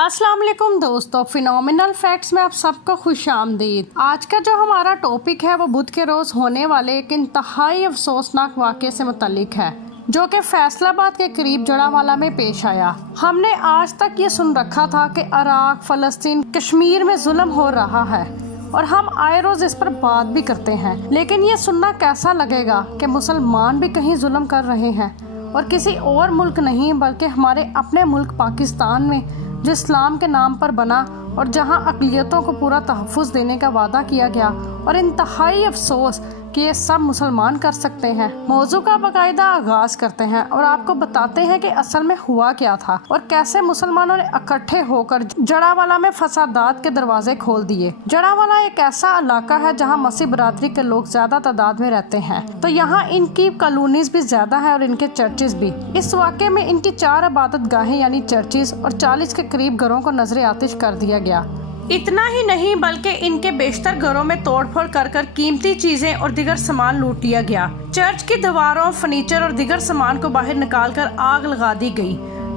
अस्सलाम वालेकुम दोस्तों, फिनोमिनल फैक्ट्स में आप सबको खुश आमदीद। आज का जो हमारा टॉपिक है वो बुध के रोज़ होने वाले एक इंतहाई अफसोसनाक वाक़े से मुतल्लिक है जो कि फैसलाबाद के करीब जड़ावाला में पेश आया। हमने आज तक ये सुन रखा था कि इराक, फ़लस्तीन, कश्मीर में जुल्म हो रहा है और हम आए रोज़ इस पर बात भी करते हैं, लेकिन ये सुनना कैसा लगेगा कि मुसलमान भी कहीं जुल्म कर रहे हैं और किसी और मुल्क नहीं बल्कि हमारे अपने मुल्क पाकिस्तान में, जो इस्लाम के नाम पर बना और जहां अक़लियतों को पूरा तहफ़्फ़ुज़ देने का वादा किया गया। और इंतहाई अफसोस कि ये सब मुसलमान कर सकते हैं। मौजू का बाकायदा आगाज़ करते हैं और आपको बताते हैं कि असल में हुआ क्या था और कैसे मुसलमानों ने इकट्ठे होकर जड़ावाला में फसादात के दरवाजे खोल दिए। जड़ावाला एक ऐसा इलाका है जहाँ मसीह बरादरी के लोग ज़्यादा तादाद में रहते हैं, तो यहाँ इनकी कॉलोनीज भी ज़्यादा है और इनके चर्चेज भी। इस वाक़े में इनकी 4 इबादत गाहें यानी चर्चेज और 40 के करीब घरों को नजर आतिश कर दिया गया। इतना ही नहीं बल्कि इनके बेशतर घरों में तोड़फोड़ कर कीमती चीजें और दीगर सामान लूट लिया गया। चर्च की दीवारों, फर्नीचर और दीगर सामान को बाहर निकालकर आग लगा दी गई।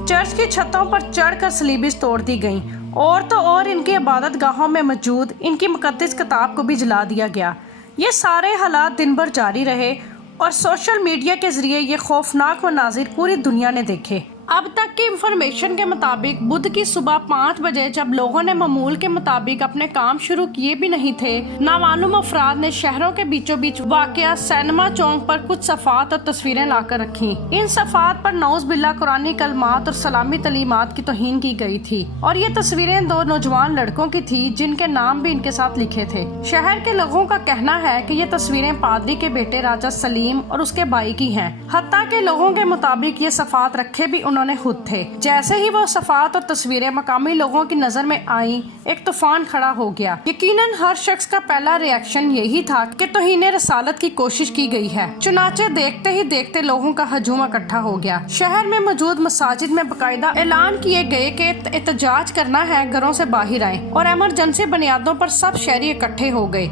चर्च की छतों पर चढ़कर सलीबीज तोड़ दी गई और तो और इनकी इबादत गाहों में मौजूद इनकी मुकद्दस किताब को भी जला दिया गया। ये सारे हालात दिन भर जारी रहे और सोशल मीडिया के जरिए ये खौफनाक मनाजिर पूरी दुनिया ने देखे। अब तक की इंफॉर्मेशन के मुताबिक बुध की सुबह 5 बजे जब लोगों ने मामूल के मुताबिक अपने काम शुरू किए भी नहीं थे, नामालूम अफराद ने शहरों के बीचों बीच वाक़या सिनेमा चौक पर कुछ सफ़ात और तस्वीरें लाकर रखी। इन सफ़ात पर नौज़ बिल्लाह कुरानी कलमात और सलामी तलीमात की तौहीन की गई थी और ये तस्वीरें 2 नौजवान लड़कों की थी जिनके नाम भी इनके साथ लिखे थे। शहर के लोगों का कहना है कि ये तस्वीरें पादरी के बेटे राजा सलीम और उसके भाई की हैं। हत्ता के लोगों के मुताबिक ये सफ़ात रखे भी उन्होंने खुद थे। जैसे ही वो सफ़ात और तस्वीरें मकामी लोगों की नजर में आई, एक तूफान खड़ा हो गया। यकीनन हर शख्स का पहला रिएक्शन यही था कि तौहीन रसालत की कोशिश की गई है। चुनाचे देखते ही देखते लोगों का हजूम इकट्ठा हो गया। शहर में मौजूद मसाजिद में बाकायदा ऐलान किए गए कि एहतजाज करना है, घरों से बाहर आए और इमरजेंसी बुनियादों पर सब शहरी इकट्ठे हो गए।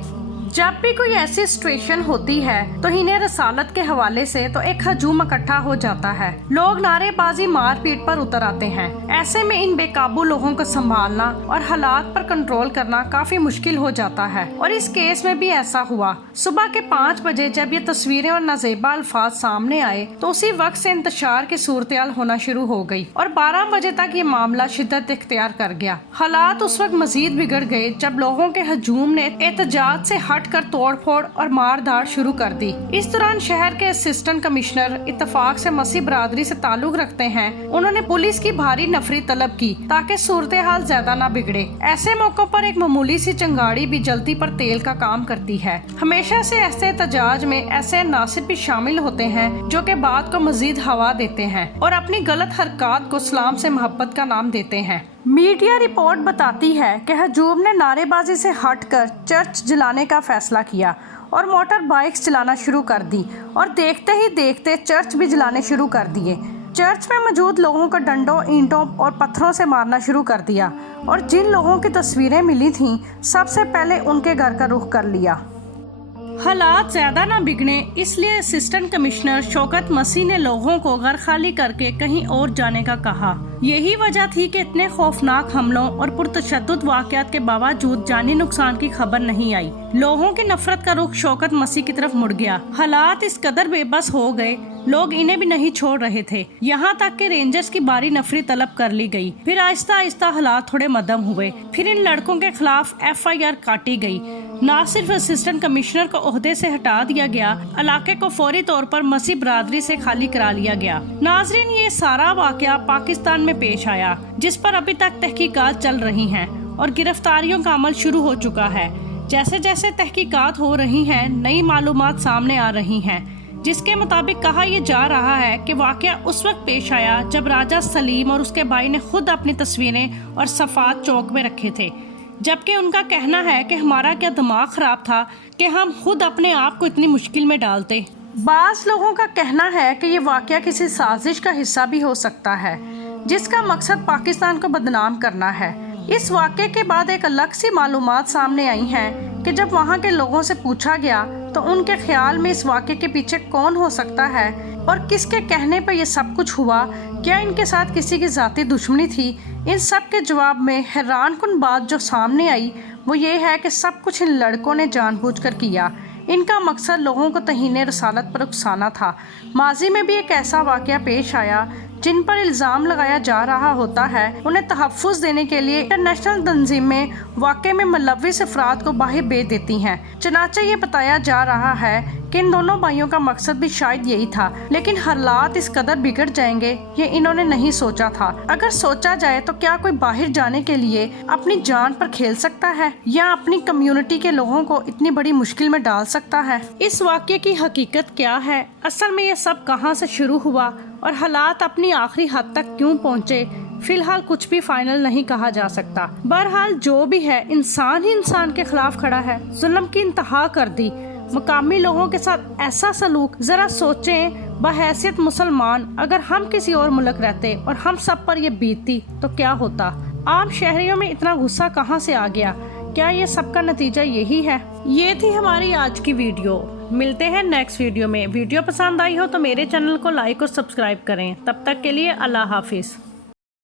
जब भी कोई ऐसी सिचुएशन होती है तो तौहीन रसालत के हवाले से तो एक हजूम इकट्ठा हो जाता है। लोग नारेबाजी, मारपीट पर उतर आते हैं। ऐसे में इन बेकाबू लोगों को संभालना और हालात पर कंट्रोल करना काफी मुश्किल हो जाता है और इस केस में भी ऐसा हुआ। सुबह के 5 बजे जब ये तस्वीरें और नाजेबा अल्फाज सामने आए तो उसी वक्त से इंतशार की सूरत-ए-हाल होना शुरू हो गई और 12 बजे तक ये मामला शिद्दत इख्तियार कर गया। हालात उस वक्त मजीद बिगड़ गए जब लोगों के हजूम ने एहतजाज से कर तोड़फोड़ और मारधाड़ शुरू कर दी। इस दौरान शहर के असिस्टेंट कमिश्नर इत्तफाक से मसीह बरादरी से ताल्लुक रखते हैं, उन्होंने पुलिस की भारी नफरी तलब की ताकि सूरत हाल ज्यादा ना बिगड़े। ऐसे मौकों पर एक मामूली सी चंगाड़ी भी जल्दी पर तेल का काम करती है। हमेशा से ऐसे एहतजाज में ऐसे नासिर भी शामिल होते हैं जो कि बात को मजीद हवा देते हैं और अपनी गलत हरकत को इस्लाम से मोहब्बत का नाम देते हैं। मीडिया रिपोर्ट बताती है कि हजूम ने नारेबाजी से हटकर चर्च जलाने का फैसला किया और मोटर बाइक्स चलाना शुरू कर दी और देखते ही देखते चर्च भी जलाने शुरू कर दिए। चर्च में मौजूद लोगों को डंडों, ईंटों और पत्थरों से मारना शुरू कर दिया और जिन लोगों की तस्वीरें मिली थीं सबसे पहले उनके घर का रुख कर लिया। हालात ज्यादा ना बिगड़े इसलिए असिस्टेंट कमिश्नर शौकत मसीह ने लोगों को घर खाली करके कहीं और जाने का कहा। यही वजह थी कि इतने खौफनाक हमलों और पुरतशद्दुद वाक़यात के बावजूद जानी नुकसान की खबर नहीं आई। लोगों की नफरत का रुख शौकत मसीह की तरफ मुड़ गया। हालात इस कदर बेबस हो गए, लोग इन्हें भी नहीं छोड़ रहे थे। यहाँ तक कि रेंजर्स की बारी नफरी तलब कर ली गई। फिर आहिस्ता आहिस्ता हालात थोड़े मध्यम हुए। फिर इन लड़कों के खिलाफ FIR काटी गई। न सिर्फ असिस्टेंट कमिश्नर को ओहदे से हटा दिया गया, इलाके को फौरी तौर पर मसीह बरादरी से खाली करा लिया गया। नाजरीन, ये सारा वाकया पाकिस्तान में पेश आया जिस पर अभी तक तहकीकात चल रही हैं और गिरफ्तारियों का अमल शुरू हो चुका है। जैसे जैसे तहकीकात हो रही हैं, नई मालूमात सामने आ रही हैं जिसके मुताबिक कहा यह जा रहा है कि वाकया उस वक्त पेश आया जब राजा सलीम और उसके भाई ने खुद अपनी तस्वीरें और सफ़ात चौक में रखे थे, जबकि उनका कहना है कि हमारा क्या दिमाग खराब था कि हम खुद अपने आप को इतनी मुश्किल में डालते। बाज़ लोगों का कहना है कि ये वाकया किसी साजिश का हिस्सा भी हो सकता है जिसका मकसद पाकिस्तान को बदनाम करना है। इस वाक़े के बाद एक अलग सी मालूमात सामने आई हैं कि जब वहाँ के लोगों से पूछा गया तो उनके ख्याल में इस वाक़े के पीछे कौन हो सकता है और किसके कहने पर यह सब कुछ हुआ, क्या इनके साथ किसी की ज़ाती दुश्मनी थी? इन सब के जवाब में हैरानकुन बात जो सामने आई वो ये है कि सब कुछ इन लड़कों ने जानबूझकर किया। इनका मकसद लोगों को तहीने रसालत पर उकसाना था। माजी में भी एक ऐसा वाक़या पेश आया जिन पर इल्ज़ाम लगाया जा रहा होता है उन्हें तहफ़्फ़ुज़ देने के लिए इंटरनेशनल तंजीमें वाक़े में मुलव्विस अफराद को बाहर भेज देती हैं। चनाचे ये बताया जा रहा है कि इन दोनों भाइयों का मकसद भी शायद यही था, लेकिन हालात इस कदर बिगड़ जाएंगे ये इन्होंने नहीं सोचा था। अगर सोचा जाए तो क्या कोई बाहर जाने के लिए अपनी जान पर खेल सकता है या अपनी कम्युनिटी के लोगों को इतनी बड़ी मुश्किल में डाल सकता है? इस वाक़ये की हकीकत क्या है? असल में ये सब कहाँ से शुरू हुआ और हालात अपनी आखिरी हद तक क्यों पहुँचे? फिलहाल कुछ भी फाइनल नहीं कहा जा सकता। बहरहाल जो भी है, इंसान ही इंसान के खिलाफ खड़ा है, जुल्म की इंतहा कर दी। मकामी लोगों के साथ ऐसा सलूक, जरा सोचें बहैसियत मुसलमान अगर हम किसी और मुल्क रहते और हम सब पर ये बीतती तो क्या होता? आम शहरियों में इतना गुस्सा कहाँ से आ गया? क्या ये सब का नतीजा यही है? ये थी हमारी आज की वीडियो। मिलते हैं नेक्स्ट वीडियो में। वीडियो पसंद आई हो तो मेरे चैनल को लाइक और सब्सक्राइब करें। तब तक के लिए अल्लाह हाफिज।